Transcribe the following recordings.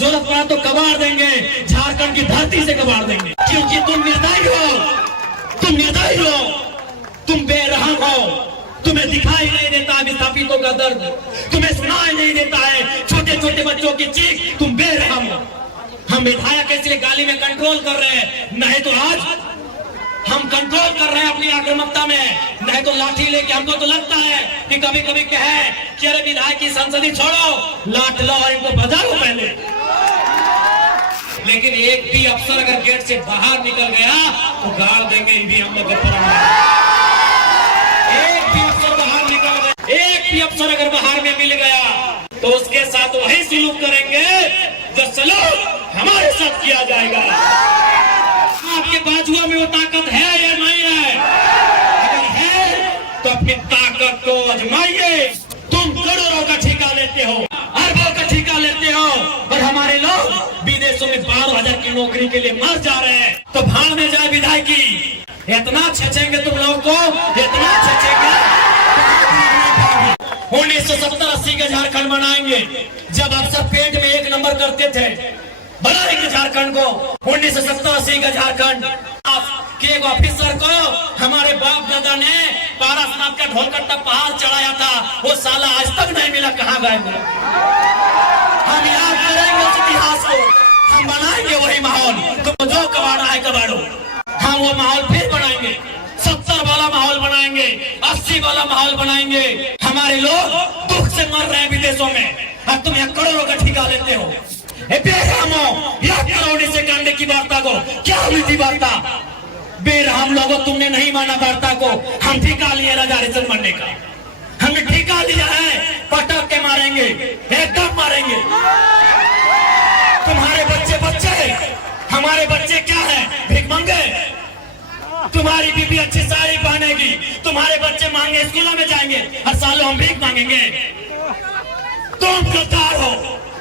जरूरत पड़ा तो कबाड़ देंगे, झारखंड की धरती से कबाड़ देंगे, क्योंकि तुम निर्दयी हो, तुम निर्दयी हो, तुम बेरहम हो। तुम्हें दिखाई नहीं देता है विस्थापितों का दर्द, तुम्हें सुनाई नहीं देता है छोटे छोटे बच्चों की चीख, तुम बेरहम हो। हम विधायक इसलिए गाली में कंट्रोल कर रहे हैं, नहीं तो आज हम कंट्रोल कर रहे हैं अपनी आक्रामकता में, नहीं तो लाठी लेके हमको तो लगता है कि कभी कभी कहे कि अरे विधायक की संसदी छोड़ो, लाठ लो और इनको बजाओ पहले। लेकिन एक भी अफसर अगर गेट से बाहर निकल गया तो गाड़ देंगे ईवीएम में। एक भी अफसर बाहर निकल गया, एक भी अफसर अगर बाहर में मिल गया तो उसके साथ वही सलूक करेंगे जो सलूक हमारे साथ किया जाएगा। आपके बाजुओं में वो ताकत है या नहीं है? अगर है तो अपनी ताकत को आजमाइए। तुम करोड़ों का ठेका लेते हो, अरबों का ठेका लेते हो, और हमारे लोग विदेशों में 12,000 की नौकरी के लिए मर जा रहे हैं। तो भाड़ में जाए विधायकी, इतना छेचेंगे तुम लोगों को, इतना छेचेंगे। 1970-80 का झारखंड बनाएंगे, जब अफसर पेट में 1 नंबर करते थे, बनाएंगे झारखंड को 1970-80 का झारखंड। कि एक ऑफिसर को हमारे बाप दादा ने पारासनाथ का ढोलकट्टा पहाड़ चढ़ाया था, वो साला आज तक नहीं मिला, कहाँ गए मिला। हम याद करेंगे उस इतिहास को, हम बनाएंगे वही माहौल। तुम जो कबाड़ा है कबाड़ो, हम वो माहौल फिर बनाएंगे, 70 वाला माहौल बनाएंगे, 80 वाला माहौल बनाएंगे। हमारे लोग दुख से मर रहे हैं विदेशों में, और तुम यहाँ करोड़ों का ठेका लेते हो। करोड़ी से कांडे की वार्ता को क्या हुई थी वार्ता? बेरहम लोगों, तुमने नहीं माना वार्ता को। हम ठेका लिए राजा हरिश्चंद्र बनने का, हमने ठेका लिया है, पटक के मारेंगे, एकदम मारेंगे। तुम्हारे बच्चे हमारे बच्चे क्या है? भीख मंगे। तुम्हारी बीबी अच्छी साड़ी पहनेगी, तुम्हारे बच्चे मांगे स्कूलों में जाएंगे, हर साल हम भीख मांगेंगे। तुम गद्दार हो,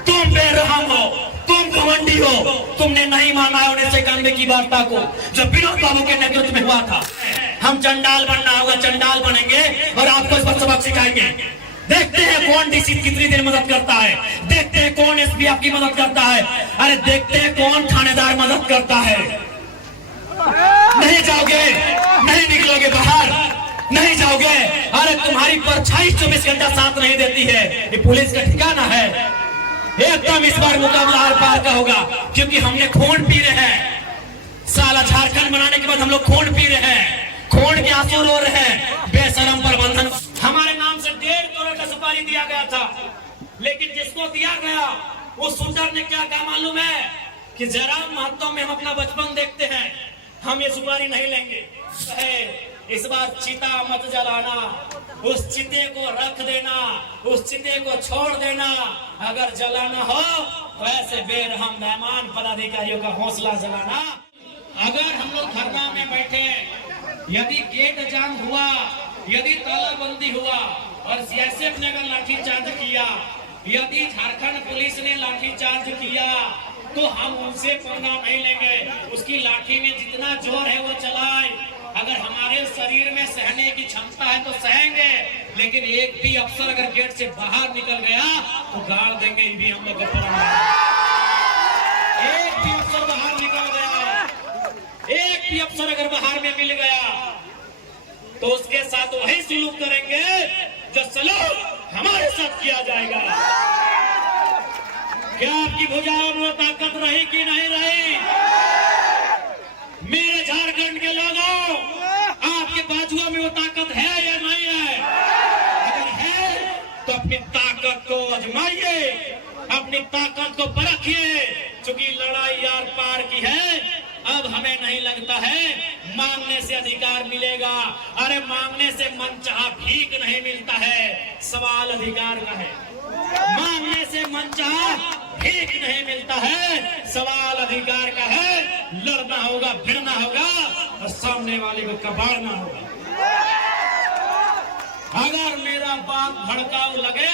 तुम बेरहम हो, तुम घमंडी हो। तुमने नहीं माना है 1991 की वार्ता को, जब विनोद बाबू के नेतृत्व में हुआ था। हम चंडाल बनना होगा, चंडाल बनेंगे और आपको इस पर सबक सिखाएंगे। देखते हैं कौन डीसी कितनी देर मदद करता है, देखते हैं कौन एसपी आपकी मदद करता है, अरे देखते हैं कौन थानेदार मदद करता है। नहीं जाओगे, नहीं निकलोगे बाहर, नहीं जाओगे। अरे तुम्हारी परछाई 24 घंटा साथ नहीं देती है, ये पुलिस का ठिकाना है। एकदम इस बार मुकाबला आर पार का होगा, क्योंकि हमने खून पी रहे हैं। साला झारखंड बनाने के बाद हम लोग खून पी रहे हैं, खून के आंसू रो रहे हैं। बेशरम प्रबंधन, हमारे नाम से 1.5 करोड़ का सुपारी दिया गया था, लेकिन जिसको दिया गया उस शूटर ने क्या कहा मालूम है? कि जयराम महतो में हम अपना बचपन देखते हैं, हम ये सुपारी नहीं लेंगे। इस बार चिता मत जलाना, उस चिते को रख देना, उस चिते को छोड़ देना। अगर जलाना हो तो ऐसे बेरहम मेहमान पदाधिकारियों का हौसला जलाना। अगर हम लोग धरना में बैठे, यदि गेट जाम हुआ, यदि तालाबंदी हुआ और सीआईएसएफ ने अगर लाठीचार्ज किया, यदि झारखंड पुलिस ने लाठीचार्ज किया, तो हम उनसे पंगा नहीं लेंगे। उसकी लाठी में जितना जोर है वो चलाए। अगर हमारे शरीर में सहने की क्षमता है तो सहेंगे, लेकिन एक भी अफसर अगर गेट से बाहर निकल गया तो गाड़ देंगे ईवीएम में। एक भी अफसर बाहर निकल गया, एक भी अफसर अगर बाहर में मिल गया तो उसके साथ वही सलूक करेंगे जो सलूक हमारे साथ किया जाएगा। क्या आपकी भुजाओं में ताकत रही कि नहीं रही? मेरे झारखंड के लोगों, आपके बाजुओं में वो ताकत है या नहीं है? अगर है तो अपनी ताकत को आजमाइए, अपनी ताकत को परखिए। चूंकि लड़ाई यार पार की है, अब हमें नहीं लगता है मांगने से अधिकार मिलेगा। अरे मांगने से मनचाहा भीख नहीं मिलता है, सवाल अधिकार का है। मांगने से मनचाहा भीख नहीं मिलता है, सवाल अधिकार का है। लड़ना होगा, भिड़ना होगा और सामने वाले को कबाड़ना होगा। अगर मेरा बात भड़काऊ लगे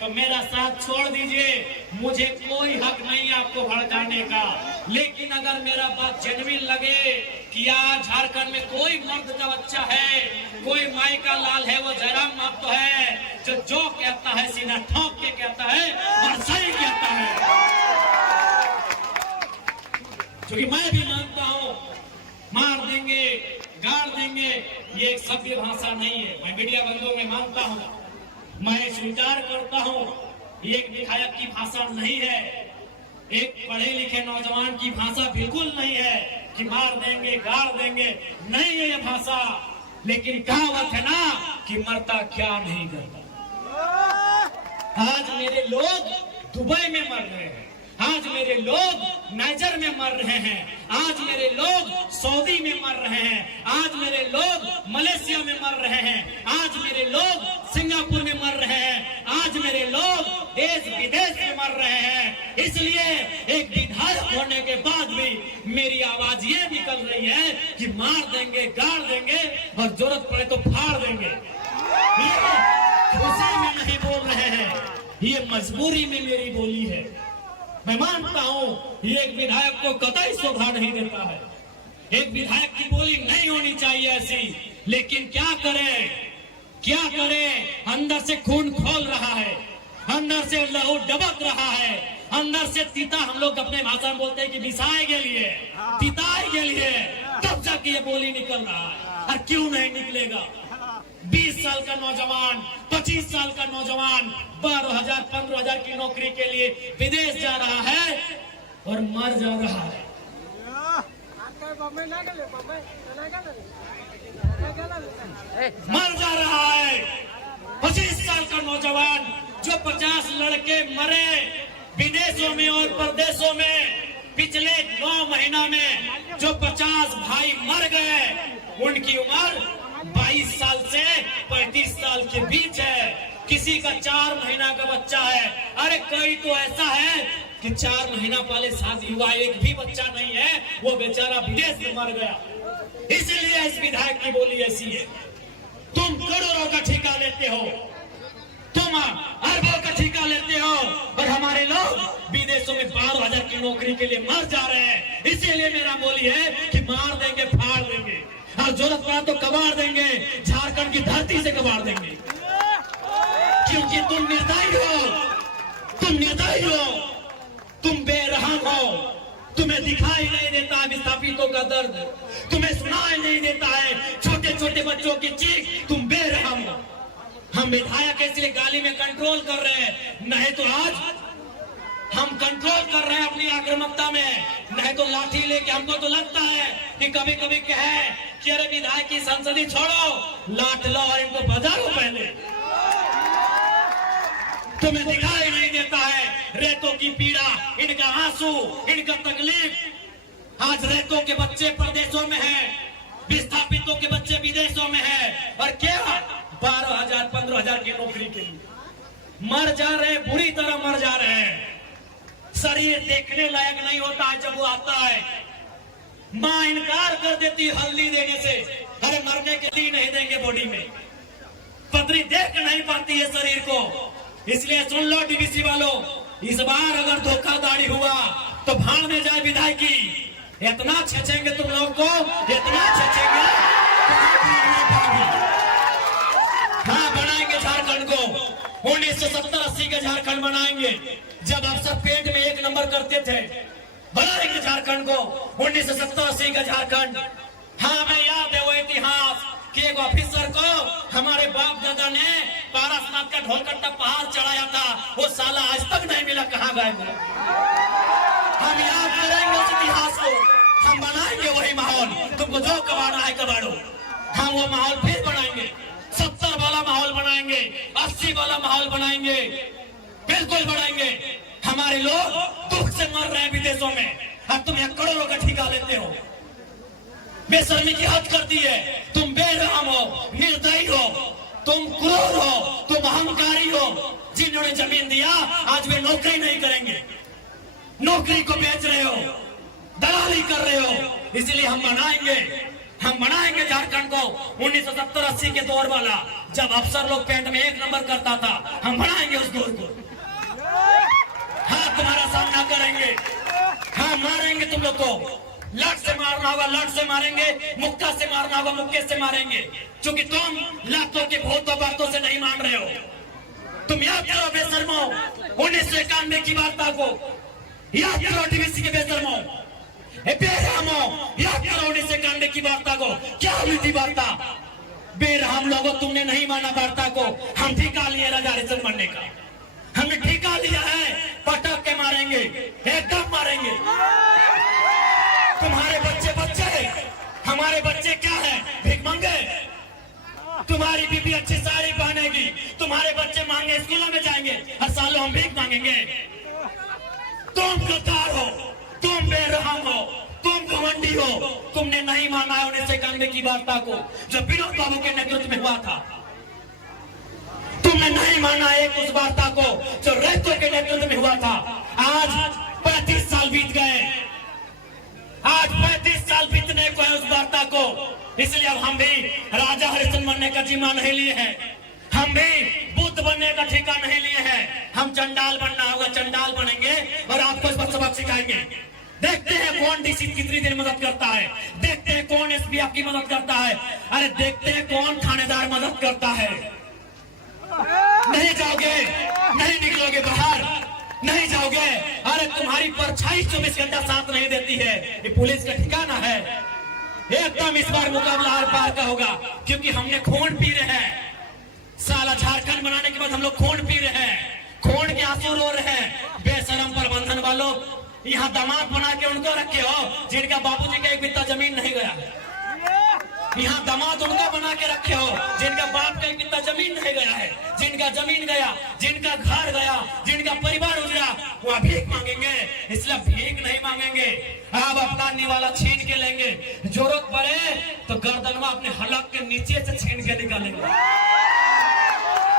तो मेरा साथ छोड़ दीजिए, मुझे कोई हक नहीं आपको भड़काने का। लेकिन अगर मेरा बात जेन्युइन लगे कि आज झारखंड में कोई मर्द का बच्चा है, कोई माई का लाल है, वो जयराम महतो है, जो कहता है सीधा ठोक के कहता है और सही कहता है। क्योंकि मैं भी मानता हूं मार देंगे गाड़ देंगे ये एक सभ्य भाषा नहीं है। मैं मीडिया बंधुओं में मानता हूं, मैं स्वीकार करता हूं ये एक विधायक की भाषा नहीं है, एक पढ़े लिखे नौजवान की भाषा बिल्कुल नहीं है कि मार देंगे गाड़ देंगे, नहीं है ये भाषा। लेकिन कहावत है ना कि मरता क्या नहीं करता। आज मेरे लोग दुबई में मर रहे हैं, आज मेरे लोग नाइजर में मर रहे हैं, आज मेरे लोग सऊदी में मर रहे हैं, आज मेरे लोग मलेशिया में मर रहे हैं, आज मेरे लोग सिंगापुर में मर रहे हैं, आज मेरे लोग देश विदेश में मर रहे हैं। इसलिए एक विधायक होने के बाद भी मेरी आवाज ये निकल रही है कि मार देंगे गाड़ देंगे और जरूरत पड़े तो फाड़ देंगे। ये खुशी में नहीं बोल रहे हैं, ये मजबूरी में मेरी बोली है। मैं मानता हूं ये एक विधायक को कतई शोभा नहीं देता है, एक विधायक की बोली नहीं होनी चाहिए ऐसी। लेकिन क्या करें, अंदर से खून खोल रहा है, अंदर से लहू डबक रहा है, अंदर से तीता, हम लोग अपने भाषा में बोलते हैं कि बिसाए के लिए, तिताए के लिए, तब जाके ये बोली निकल रहा है। और क्यों नहीं निकलेगा? 20 साल का नौजवान, 25 साल का नौजवान 12,000 15,000 की नौकरी के लिए विदेश जा रहा है और मर जा रहा है। मर जा रहा है 25 साल का नौजवान, जो 50 लड़के मरे विदेशों में और परदेशों में। पिछले 9 महीना में जो 50 भाई मर गए, उनकी उम्र 22 साल से 35 साल के बीच है। किसी का 4 महीना का बच्चा है, अरे कोई तो ऐसा है कि 4 महीना पहले शादी हुआ, एक भी बच्चा नहीं है, वो बेचारा विदेश में मर गया। इसलिए इस विधायक की बोली ऐसी है। तुम करोड़ों का ठेका लेते हो, तुम अरबों का ठेका लेते हो, और हमारे लोग विदेशों में 12,000 की नौकरी के लिए मर जा रहे हैं। इसीलिए मेरा बोली है कि मार देंगे फाड़ देंगे, और जरूरत पड़ा तो कबाड़ देंगे, झारखंड की धरती से कबाड़ देंगे। क्योंकि तुम निर्दयी हो, तुम बेरहम हो, तुम्हें दिखाई नहीं देता है विस्थापितों का दर्द, तुम्हें सुनाई नहीं देता है छोटे छोटे बच्चों की चीख, तुम बेरहम हो। हम विधायक इसलिए गाली में कंट्रोल कर रहे हैं, नहीं तो आज हम कंट्रोल कर रहे हैं अपनी आक्रामकता में, नहीं तो लाठी लेके। हमको तो लगता है कि कभी कभी कहे कि अरे विधायक की संसदी छोड़ो, लाठ लो और इनको बजाओ पहले। तुम्हें दिखाई नहीं देता है रेतों की पीड़ा, इनका आंसू, इनका तकलीफ। आज रेतों के बच्चे परदेशों में हैं, विस्थापितों के बच्चे विदेशों में हैं, और क्या 12,000 15,000 की नौकरी के लिए मर जा रहे, बुरी तरह मर जा रहे हैं। शरीर देखने लायक नहीं होता है जब वो आता है। माँ इनकार कर देती हल्दी देने से, अरे मरने के लिए नहीं देंगे बॉडी में, पतरी देख नहीं पाती है शरीर को। इसलिए सुन लो डीवीसी वालों, इस बार अगर धोखाधड़ी हुआ तो भाड़ में जाए विधायकी। इतना छेचेंगे तुम लोग को, इतना छेचेंगे। हाँ, बनाएंगे झारखंड को, 1970-80 का झारखंड बनाएंगे, जब अफसर पेट में 1 नंबर करते थे। बनाएंगे झारखंड को, 1970-80 का झारखंड। हाँ, हमें याद है वो इतिहास कि एक ऑफिसर को हमारे बाप दादा ने पारसनाथ का ढोलकट्टा पहाड़ चढ़ाया था, वो साला आज तक नहीं मिला, कहाँ गए? हम याद करेंगे उस इतिहास को, हम बनाएंगे वही माहौल। तुमको जो कबाड़ना है कबाड़ो, हम वो माहौल फिर बनाएंगे, 70 वाला माहौल बनाएंगे, 80 वाला माहौल बनाएंगे, बिल्कुल बनाएंगे। हमारे लोग दुख से मर रहे हैं विदेशों में, और तुम यहाँ करोड़ों का ठेका लेते हो। बेशर्मी की हद करती है। तुम बेरहम हो, निर्दयी हो, तुम क्रूर हो, तुम अहंकारी हो। जिन्होंने जमीन दिया आज वे नौकरी नहीं करेंगे, नौकरी को बेच रहे हो, दलाली कर रहे हो। इसलिए हम बनाएंगे झारखंड को 1970-80 के दौर वाला, जब अफसर लोग पेट में 1 नंबर करता था। हम बनाएंगे उस दौर को। हाँ, तुम्हारा सामना करेंगे, हाँ मारेंगे तुम लोग को। लट से मारना होगा लट से मारेंगे, मुक्का से मारना होगा मुक्के से मारेंगे, क्योंकि तुम लातों के भूतों बातों से नहीं मान रहे हो। तुम याद करो बेशर्मो 1991 की वार्ता को, याद करो डीवीसी के बेशर्मो। बेरहमों, याद करो 1991 की वार्ता को। क्या हुई थी वार्ता? बेरहम लोगों, तुमने नहीं माना वार्ता को। हम ठिका लिए राजा हरिश्चंद्र बनने का, हमने ठिका लिया है। पटक के मारेंगे, एकदम मारेंगे। तुम्हारे बच्चे हमारे बच्चे क्या है? भीख मंगे। तुम्हारी बीबी अच्छी साड़ी पहनेगी, तुम्हारे बच्चे मांगे स्कूलों में जाएंगे, हर सालों हम भीख मांगेंगे। तुम गद्दार हो, तुम बेरहम हो, तुम घमंडी हो। तुमने नहीं माना है 1991 की वार्ता को, जो विनोद बाबू के नेतृत्व में हुआ था। तुमने नहीं माना एक उस वार्ता को जो रैतो के नेतृत्व में हुआ था। आज 35 साल बीत गए, आज 35 साल बीतने को है उस वार्ता को। इसलिए अब हम भी राजा हरिश्चंद्र बनने का जिम्मा नहीं लिए हैं, हम भी बुद्ध बनने का ठेका नहीं लिए हैं। हम चंडाल बनना होगा, चंडाल बनेंगे और आपको इस पर सबक सिखाएंगे। देखते हैं कौन डीसी कितनी देर मदद करता है, देखते हैं कौन एसपी आपकी मदद करता है, अरे देखते हैं कौन थानेदार मदद करता है। नहीं जाओगे, नहीं निकलोगे बाहर, नहीं जाओगे। अरे तुम्हारी परछाई 24 घंटा साथ नहीं देती है। ये पुलिस का ठिकाना है। एकदम इस बार मुकाबला आर पार का होगा, क्योंकि हमने खून पी रहे हैं। साला झारखंड बनाने के बाद हम लोग खून पी रहे हैं, खून के आंसू रो रहे हैं। बेशरम प्रबंधन वालों, यहाँ दामाद बना के उनको रखे हो जिनका बाबूजी का एक बित्ता जमीन नहीं गया। यहाँ दामाद उनका बना के रखे हो जिनका बाप का एक बित्ता जमीन नहीं गया है। जिनका जमीन गया, जिनका घर गया, जिनका परिवार उजड़ा, वो भीख मांगेंगे। इसलिए भीख नहीं मांगेंगे, अब अपना निवाला छीन के लेंगे। जरूरत पड़े तो गर्दनवा अपने हलक के नीचे से छीन के निकालेंगे।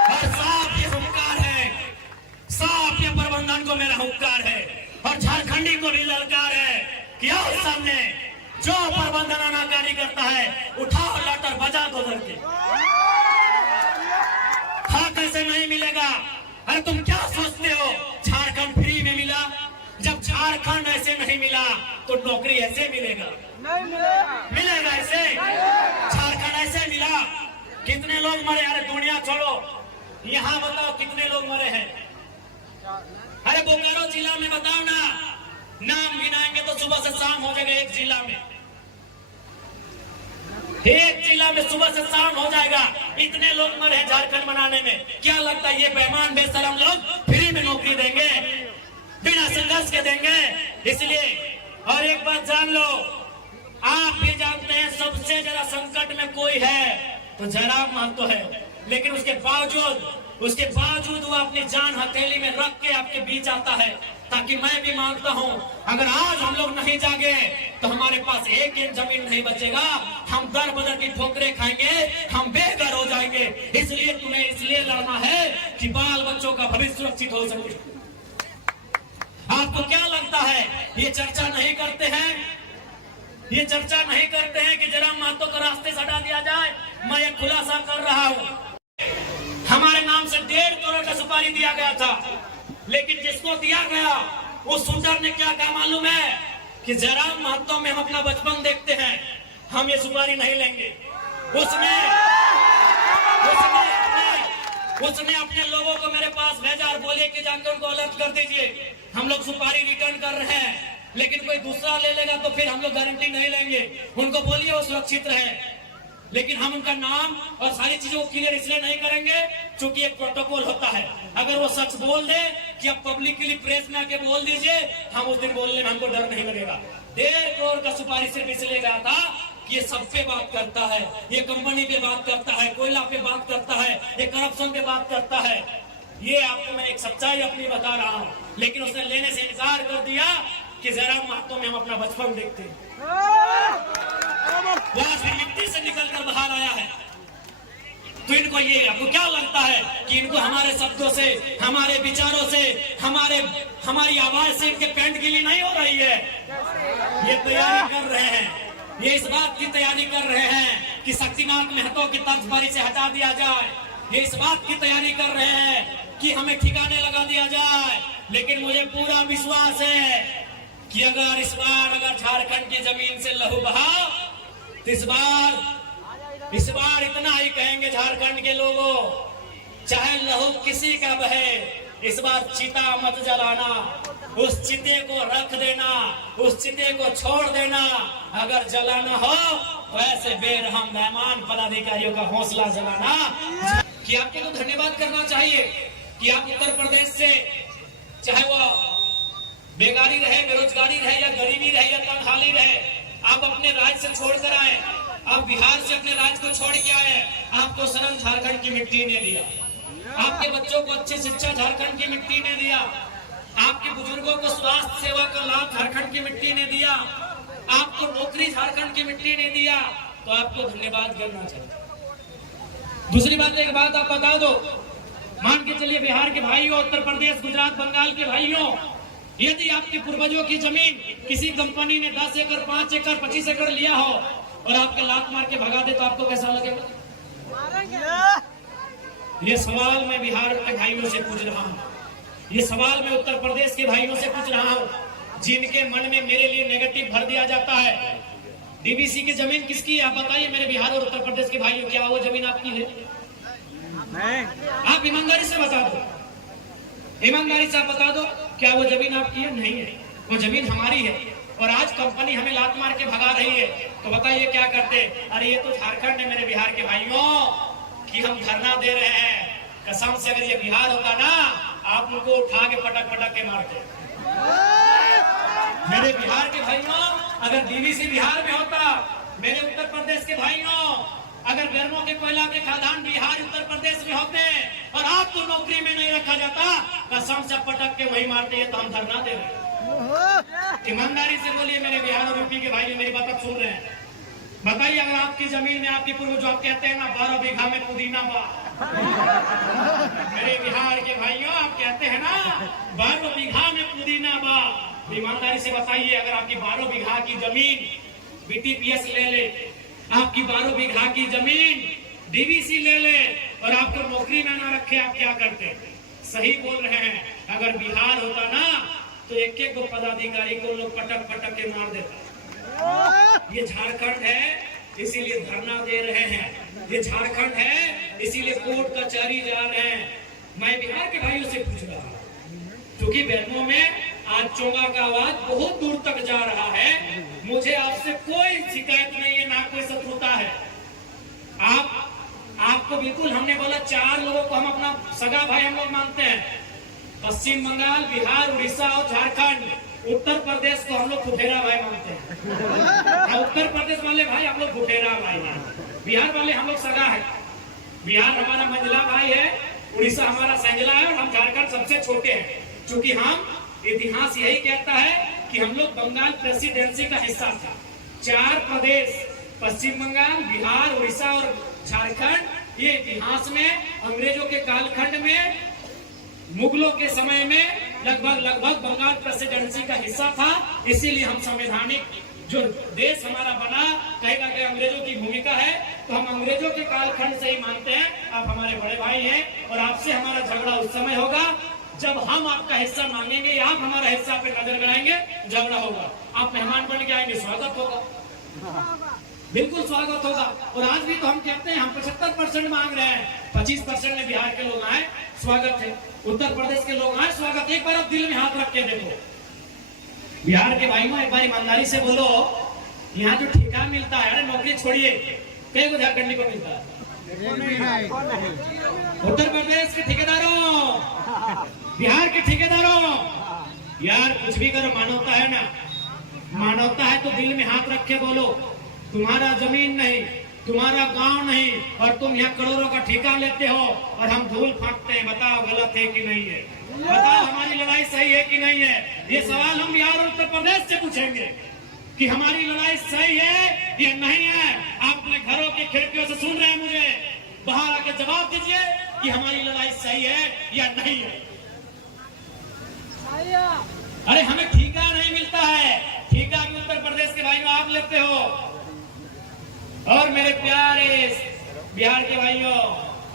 और साफ ये हुंकार है, साफ ये प्रबंधन को मेरा हुंकार है और झारखंडी को भी ललकार है कि आओ सामने, जो प्रबंधन अनाकारी करता है उठाओ लट और बजा दो धर के। हक ऐसे नहीं मिलेगा। अरे तुम क्या सोचते हो झारखंड फ्री में मिला? जब झारखंड ऐसे नहीं मिला तो नौकरी ऐसे मिलेगा? नहीं मिलेगा ऐसे। झारखंड ऐसे मिला, कितने लोग मरे? अरे दुनिया छोड़ो, यहाँ बताओ कितने लोग मरे हैं? अरे बोकारो जिला में बताओ ना, नाम गिनाएंगे तो सुबह से शाम हो जाएगा। एक जिला में सुबह से शाम हो जाएगा। इतने लोग मरे हैं झारखंड बनाने में। क्या लगता है ये बेईमान बेशरम लोग फ्री में नौकरी देंगे, बिना संघर्ष के देंगे? इसलिए और एक बात जान लो, आप भी जानते हैं सबसे ज्यादा संकट में कोई है तो जयराम महतो है। लेकिन उसके बावजूद वो अपनी जान हथेली में रख के आपके बीच आता है, ताकि मैं भी मानता हूं अगर आज हम लोग नहीं जागे तो हमारे पास एक जमीन नहीं बचेगा। हम दर बदर की ठोकरें खाएंगे, हम बेघर हो जाएंगे। इसलिए तुम्हें इसलिए लड़ना है कि बाल बच्चों का भविष्य सुरक्षित हो सके। आपको क्या लगता है ये चर्चा नहीं करते हैं? ये चर्चा नहीं करते हैं कि जयराम महतो को रास्ते से हटा दिया जाए? मैं ये खुलासा कर रहा हूं, हमारे नाम से 1.5 करोड़ का सुपारी दिया गया था, लेकिन जिसको दिया गया उस शूटर ने क्या कहा मालूम है? कि जयराम महतो में हम अपना बचपन देखते हैं, हम ये सुपारी नहीं लेंगे। उसने अपने लोगों को मेरे पास भेजा और बोले कि जाकर उनको अलर्ट कर दीजिए, हम लोग सुपारी रिटर्न कर रहे हैं। लेकिन कोई दूसरा ले लेगा तो फिर हम लोग गारंटी नहीं लेंगे। उनको बोलिए वो सुरक्षित रहे, लेकिन हम उनका नाम और सारी चीजों को क्लियर इसलिए नहीं करेंगे क्योंकि एक प्रोटोकॉल होता है। अगर वो सच बोल दे कि आप पब्लिकली प्रेस में आके बोल दीजिए, हम उस दिन बोलने में हमको डर नहीं लगेगा। 1.5 करोड़ का सुपारी सिर्फ इसलिए गया था कि ये सब पे बात करता है, ये कंपनी पे बात करता है, कोयला पे बात करता है, ये करप्शन पे बात करता है। ये आपको मैं एक सच्चाई अपनी बता रहा हूँ। लेकिन उसने लेने से इनकार कर दिया कि जयराम महतो में हम अपना बचपन देखते हैं। वहां से मिट्टी से निकलकर बाहर आया है। तो इनको ये, आपको क्या लगता है कि इनको हमारे शब्दों से, हमारे विचारों से, हमारी आवाज से इनके पैंट गिली नहीं हो रही है? ये तैयारी कर रहे हैं, ये इस बात की तैयारी कर रहे हैं कि शक्तिनाथ महतो की तर्जबारी से हटा दिया जाए। ये इस बात की तैयारी कर रहे हैं कि हमें ठिकाने लगा दिया जाए। लेकिन मुझे पूरा विश्वास है कि अगर इस बार झारखंड की जमीन से लहू बहा तो इस बार इतना ही कहेंगे झारखंड के लोगों, चाहे लहू किसी का बहे, इस बार चिता मत जलाना। उस चिते को रख देना, उस चिते को छोड़ देना। अगर जलाना हो तो ऐसे बेरहम मेहमान पदाधिकारियों का हौसला जलाना। कि आपको तो धन्यवाद करना चाहिए कि आप उत्तर प्रदेश से, चाहे वो बेकारी रहे, बेरोजगारी रहे, या गरीबी रहे, या तंगहाली रहे, आप अपने राज्य से छोड़कर आए। आप बिहार से अपने राज्य को छोड़ के आए। आपको शरण झारखंड की मिट्टी ने दिया, आपके बच्चों को अच्छी शिक्षा झारखंड की मिट्टी ने दिया, आपके बुजुर्गों को स्वास्थ्य सेवा का लाभ झारखंड की मिट्टी ने दिया, आपको नौकरी झारखंड की मिट्टी ने दिया। तो आपको धन्यवाद करना चाहिए। दूसरी बात, एक बात आप बता दो, मान के चलिए बिहार के भाइयों, उत्तर प्रदेश, गुजरात, बंगाल के भाइयों, यदि आपके पूर्वजों की जमीन किसी कंपनी ने 10 एकड़, 5 एकड़, 25 एकड़ लिया हो और आपके लात मार के भगा दे, तो आपको कैसा लगेगा? ये सवाल मैं बिहार के भाइयों से पूछ रहा हूँ, ये सवाल मैं उत्तर प्रदेश के भाइयों से पूछ रहा हूँ, जिनके मन में मेरे लिए नेगेटिव भर दिया जाता है। डीवीसी की जमीन किसकी है? आप बताइए मेरे बिहार और उत्तर प्रदेश के भाइयों, क्या वो जमीन आपकी है? आप ईमानदारी से बता दो, ईमानदारी से आप बता दो, क्या वो जमीन आपकी है? नहीं है, वो जमीन हमारी है। और आज कंपनी हमें लात मार के भगा रही है, तो बताइए क्या करते? अरे ये तो झारखंड है मेरे बिहार के भाइयों, कि हम धरना दे रहे हैं। कसम से अगर ये बिहार होता ना, आप उनको उठा के पटक पटक के मारते। मेरे बिहार के भाइयों, अगर डीवीसी बिहार में होता, मेरे उत्तर प्रदेश के भाइयों, अगर गर्मों के कोयला के खदान बिहार, उत्तर प्रदेश में होते और आपको नौकरी में नहीं रखा जाता, कसम से पटक के वही मारते। ये तो हम धरना दे रहे हैं। ईमानदारी से बोलिए मेरे बिहार और यूपी के भाइयों, मेरी बात सुन रहे हैं, बताइए अगर आपकी जमीन में आपके पूर्वज, आप कहते हैं ना 12 बीघा में पुदीना बा, मेरे बिहार के भाइयों आप कहते हैं ना 12 बीघा में पुदीना बा, ईमानदारी से बताइए अगर आपकी 12 बीघा की जमीन बीटीपीएस ले ले, आपकी 12 बीघा की जमीन डीवीसी ले ले और आपको नौकरी में ना रखे, आप क्या करते? सही बोल रहे हैं। अगर बिहार होता ना, तो एक एक पदाधिकारी को लोग पटक पटक के मार देते। ये झारखंड है, इसीलिए धरना दे रहे हैं। ये झारखंड है, इसीलिए कोर्ट कचहरी जा रहे हैं। मैं बिहार के भाइयों से पूछ रहा हूँ, क्योंकि बहनों में आज चोंगा का आवाज बहुत दूर तक जा रहा है। मुझे आपसे कोई शिकायत नहीं है, ना कोई शत्रुता है। आपको बिल्कुल, हमने बोला 4 लोगों को हम अपना सगा भाई हम लोग मानते हैं। पश्चिम बंगाल, बिहार, उड़ीसा और झारखंड। उत्तर प्रदेश को हम लोग फुफेरा भाई मानते हैं। उत्तर प्रदेश वाले भाई हम लोग फुफेरा भाई मानते हैं। बिहार वाले हम लोग सगा है। बिहार हमारा मंझला भाई है, उड़ीसा हमारा संजला है, और हम झारखंड सबसे छोटे हैं। क्योंकि हम, इतिहास यही कहता है कि हम लोग बंगाल प्रेसिडेंसी का हिस्सा था। 4 प्रदेश, पश्चिम बंगाल, बिहार, उड़ीसा और झारखंड, ये इतिहास में अंग्रेजों के कालखंड में, मुगलों के समय में लगभग बंगाल प्रेसिडेंसी का हिस्सा था। इसीलिए हम संवैधानिक जो देश हमारा बना, कहीं ना कहीं अंग्रेजों की भूमिका है, तो हम अंग्रेजों के कालखंड से ही मानते हैं। आप हमारे बड़े भाई हैं और आपसे हमारा झगड़ा उस समय होगा जब हम आपका हिस्सा मांगेंगे या आप हमारा हिस्सा पे नजर गड़ाएंगे, झगड़ा होगा। आप मेहमान बन के आएंगे, स्वागत होगा, बिल्कुल स्वागत होगा। और आज भी तो हम कहते हैं, हम 75% मांग रहे हैं, 25% में बिहार के लोग आए, स्वागत है। उत्तर प्रदेश के लोग आए, स्वागत। एक बार आप दिल में हाथ रख के देखो, बिहार के भाइयों एक बार ईमानदारी से बोलो, यहाँ जो ठेका मिलता है, अरे नौकरी छोड़िए, कई को झारखंडी को मिलता है। उत्तर प्रदेश के ठेकेदारों, बिहार के ठेकेदारों, यार कुछ भी करो, मानवता है ना, मानवता है तो दिल में हाथ रख के बोलो, तुम्हारा जमीन नहीं, तुम्हारा गांव नहीं, और तुम यहाँ करोड़ों का ठेका लेते हो और हम धूल फांकते हैं। बताओ गलत है कि नहीं है? बताओ हमारी लड़ाई सही है कि नहीं है? ये सवाल हम बिहार और उत्तर प्रदेश से पूछेंगे कि हमारी लड़ाई सही है या नहीं है। आप अपने घरों की खिड़कियों से सुन रहे हैं मुझे, बाहर आके जवाब दीजिए कि हमारी लड़ाई सही है या नहीं है। अरे हमें ठेका नहीं मिलता है, ठेका भी उत्तर प्रदेश के भाइयों आप लेते हो। और मेरे प्यारे बिहार के भाइयों,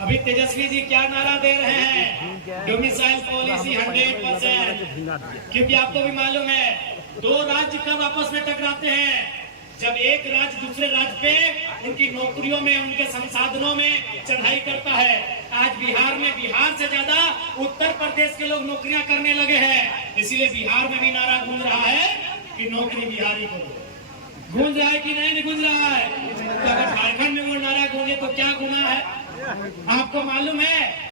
अभी तेजस्वी जी क्या नारा दे रहे हैं? Domicile policy 100%। क्योंकि आपको भी मालूम है, 2 राज्य कब आपस में टकराते हैं? जब एक राज्य दूसरे राज्य पे उनकी नौकरियों में, उनके संसाधनों में चढ़ाई करता है। आज बिहार में, बिहार से ज्यादा उत्तर प्रदेश के लोग नौकरियां करने लगे हैं। इसीलिए बिहार में भी नारा गूंज रहा है कि नौकरी बिहारी को। गूंज रहा है कि नहीं गूंज रहा है? तो अगर झारखंड में वो नारा गूंजे तो क्या गुनाह है? आपको मालूम है